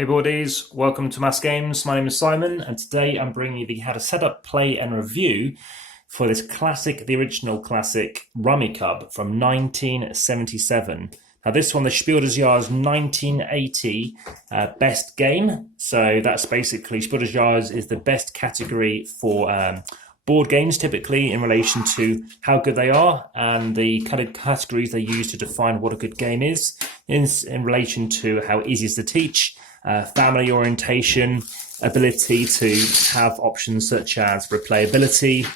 Hey boardies, welcome to Amass Games. My name is Simon, and today I'm bringing you the how to set up, play and review for this classic, the original classic Rummikub from 1977. Now this one, the SPIEL.digital's 1980 best game. So that's basically, SPIEL.digital is the best category for board games typically in relation to how good they are and the kind of categories they use to define what a good game is in relation to how easy it is to teach, family orientation, ability to have options such as replayability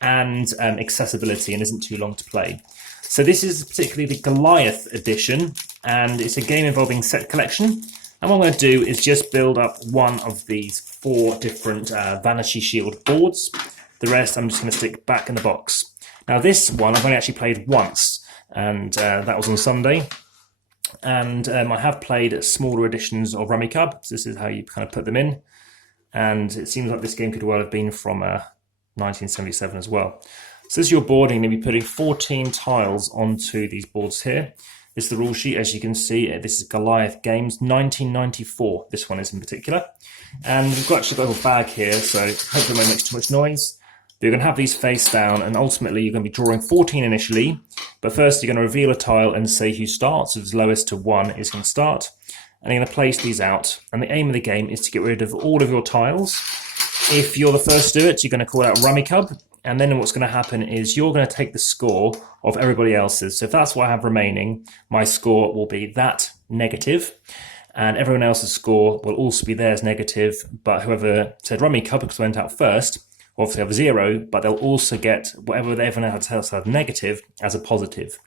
and accessibility, and isn't too long to play. So this is particularly the Goliath edition, and it's a game involving set collection. And what I'm going to do is just build up one of these 4 different Vanity Shield boards. The rest I'm just going to stick back in the box. Now this one I've only actually played once, and that was on Sunday. And I have played smaller editions of Rummikub. So this is how you kind of put them in. And it seems like this game could well have been from 1977 as well. So this is your board, and you're going to be putting 14 tiles onto these boards here. This is the rule sheet, as you can see. This is Goliath Games 1994. This one is in particular. And we've got actually got a little bag here, so hopefully it won't make too much noise. You're going to have these face down, and ultimately you're going to be drawing 14 initially. But first you're going to reveal a tile and say who starts. So the lowest to 1 is going to start. And you're going to place these out. And the aim of the game is to get rid of all of your tiles. If you're the first to do it, you're going to call out Rummikub. And then what's going to happen is you're going to take the score of everybody else's. So if that's what I have remaining, my score will be that negative. And everyone else's score will also be theirs negative. But whoever said Rummikub, because I went out first, obviously have a 0, but they'll also get whatever everyone else has negative as a positive.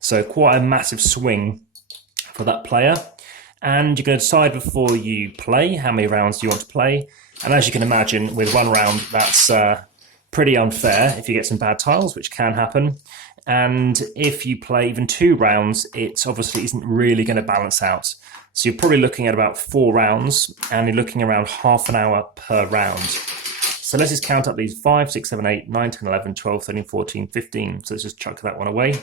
So quite a massive swing for that player. And you're going to decide before you play how many rounds you want to play. And as you can imagine, with 1 round, that's pretty unfair if you get some bad tiles, which can happen. And if you play even 2 rounds, it obviously isn't really going to balance out. So you're probably looking at about 4 rounds, and you're looking around half an hour per round. So let's just count up these 5, 6, 7, 8, 9, 10, 11, 12, 13, 14, 15. So let's just chuck that one away.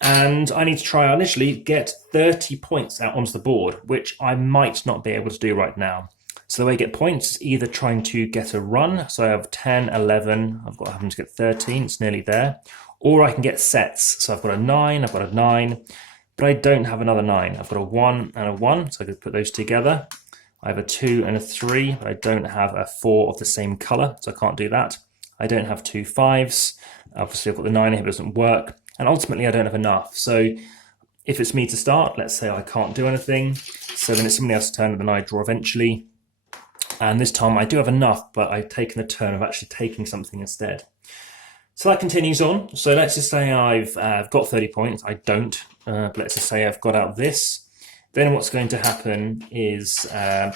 And I need to try initially get 30 points out onto the board, which I might not be able to do right now. So the way I get points is either trying to get a run. So I have 10, 11, I've got having to get 13, it's nearly there. Or I can get sets. So I've got a 9, I've got a 9, but I don't have another 9. I've got a 1 and a 1, so I could put those together. I have a 2 and a 3, but I don't have a 4 of the same colour, so I can't do that. I don't have 2 5s. Obviously, I've got the 9 here, but it doesn't work. And ultimately, I don't have enough. So if it's me to start, let's say I can't do anything. So then it's somebody else's turn, and then I draw eventually. And this time I do have enough, but I've taken the turn of actually taking something instead. So that continues on. So let's just say I've got 30 points. I don't, but let's just say I've got out this. Then what's going to happen is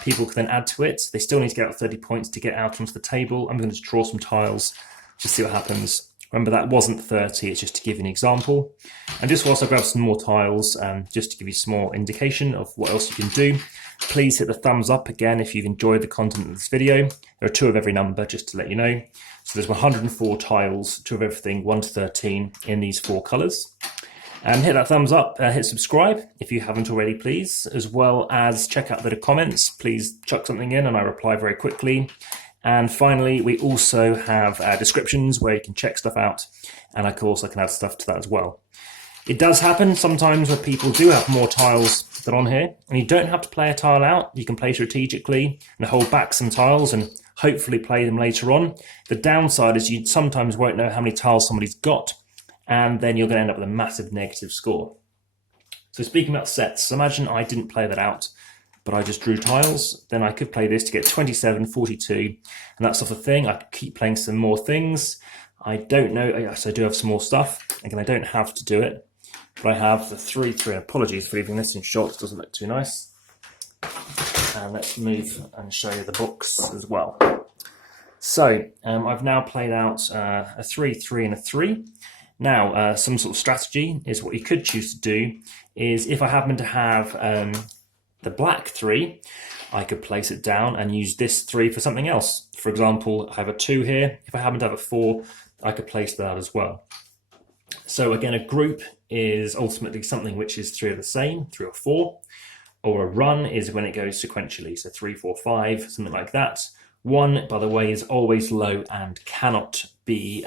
people can then add to it. They still need to get out 30 points to get out onto the table. I'm going to just draw some tiles, just see what happens. Remember, that wasn't 30, it's just to give you an example. And just whilst I grab some more tiles, just to give you some more indication of what else you can do, please hit the thumbs up again if you've enjoyed the content of this video. There are 2 of every number, just to let you know. So there's 104 tiles, 2 of everything, 1 to 13 in these 4 colours. Hit that thumbs up, hit subscribe if you haven't already, please, as well as check out the comments. Please chuck something in and I reply very quickly. And finally, we also have descriptions where you can check stuff out, and I also can add stuff to that as well. It does happen sometimes where people do have more tiles than on here, and you don't have to play a tile out. You can play strategically and hold back some tiles and hopefully play them later on. The downside is you sometimes won't know how many tiles somebody's got, and then you're going to end up with a massive negative score. So speaking about sets, so imagine I didn't play that out, but I just drew tiles. Then I could play this to get 27, 42, and that sort of thing. I could keep playing some more things. I don't know, yes, I do have some more stuff. Again, I don't have to do it, but I have the 3, 3, and apologies for leaving this in shot, it doesn't look too nice. And let's move and show you the books as well. So I've now played out a 3, 3, and a 3. Now, some sort of strategy is what you could choose to do is if I happen to have the black 3, I could place it down and use this 3 for something else. For example, I have a 2 here. If I happen to have a 4, I could place that as well. So again, a group is ultimately something which is 3 of the same, 3 or 4. or a run is when it goes sequentially. So 3, 4, 5, something like that. 1, by the way, is always low and cannot be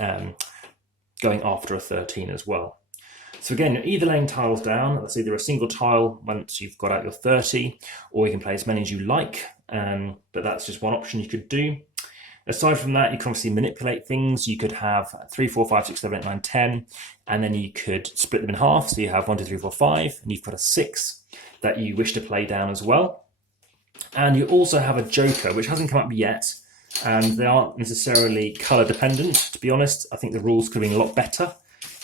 going after a 13 as well. So again, you're either laying tiles down, that's either a single tile once you've got out your 30, or you can play as many as you like, but that's just one option you could do. Aside from that, you can obviously manipulate things. You could have 3, 4, 5, 6, 7, 8, 9, 10, and then you could split them in half. So you have 1, 2, 3, 4, 5, and you've got a 6 that you wish to play down as well. And you also have a joker, which hasn't come up yet, and they aren't necessarily color dependent. To be honest, I think the rules could have been a lot better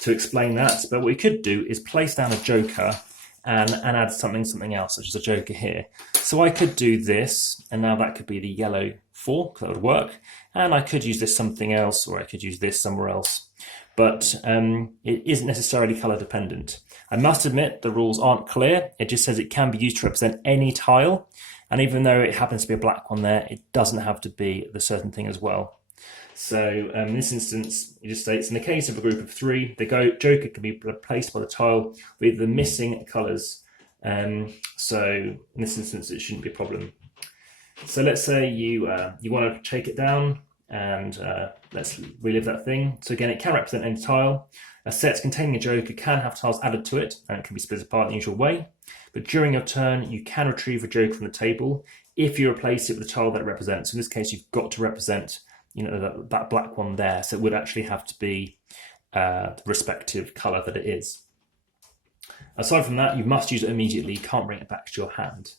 to explain that. But what we could do is place down a joker and add something else, such as a joker here. So I could do this, and now that could be the yellow 4, because that would work. And I could use this something else, or I could use this somewhere else. But it isn't necessarily color dependent. I must admit the rules aren't clear. It just says it can be used to represent any tile. And even though it happens to be a black one there, it doesn't have to be the certain thing as well. So in this instance, it just states, in the case of a group of 3, the joker can be replaced by the tile with the missing colours. So in this instance, it shouldn't be a problem. So let's say you want to take it down, and let's relive that thing. So again, it can represent any tile. A set containing a joker can have tiles added to it, and it can be split apart in the usual way. But during your turn, you can retrieve a joker from the table if you replace it with the tile that it represents. So in this case, you've got to represent, that black one there. So it would actually have to be the respective colour that it is. Aside from that, you must use it immediately. You can't bring it back to your hand.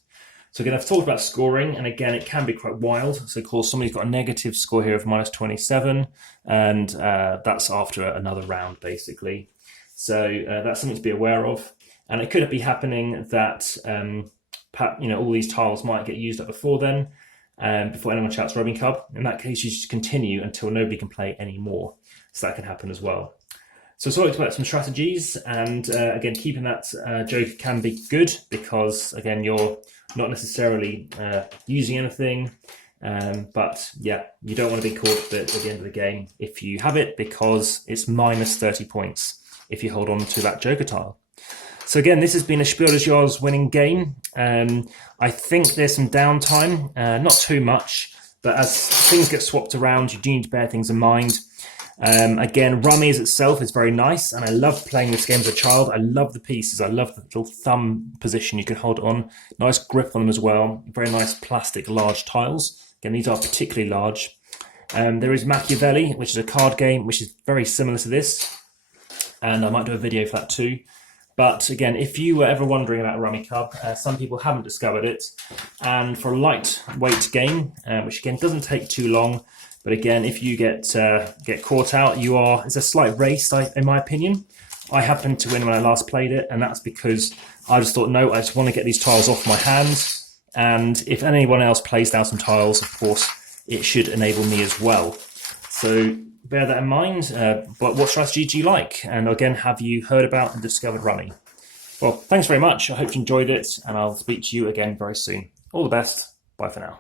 So again, I've talked about scoring, and again, it can be quite wild. So of course, somebody's got a negative score here of -27, and that's after another round, basically. So that's something to be aware of. And it could be happening that all these tiles might get used up before then, before anyone shouts Rummikub. In that case, you just continue until nobody can play anymore. So that can happen as well. So I talked about some strategies, and again, keeping that joker can be good because, again, you're not necessarily using anything, but yeah, you don't want to be caught at the end of the game if you have it, because it's -30 points if you hold on to that joker tile. So again, this has been a SPIEL.digital's winning game. I think there's some downtime, not too much, but as things get swapped around, you do need to bear things in mind. Again, Rummy as itself is very nice, and I love playing this game as a child. I love the pieces. I love the little thumb position you can hold it on. Nice grip on them as well. Very nice plastic large tiles. Again, these are particularly large. There is Machiavelli, which is a card game, which is very similar to this, and I might do a video for that too. But again, if you were ever wondering about Rummikub, some people haven't discovered it, and for a lightweight game, which again doesn't take too long, but again, if you get caught out, it's a slight race, in my opinion. I happened to win when I last played it, and that's because I just thought, no, I just want to get these tiles off my hands, and if anyone else plays down some tiles, of course, it should enable me as well. So bear that in mind. But what strategy do you like? And again, have you heard about and discovered Rummy? Well, thanks very much. I hope you enjoyed it, and I'll speak to you again very soon. All the best. Bye for now.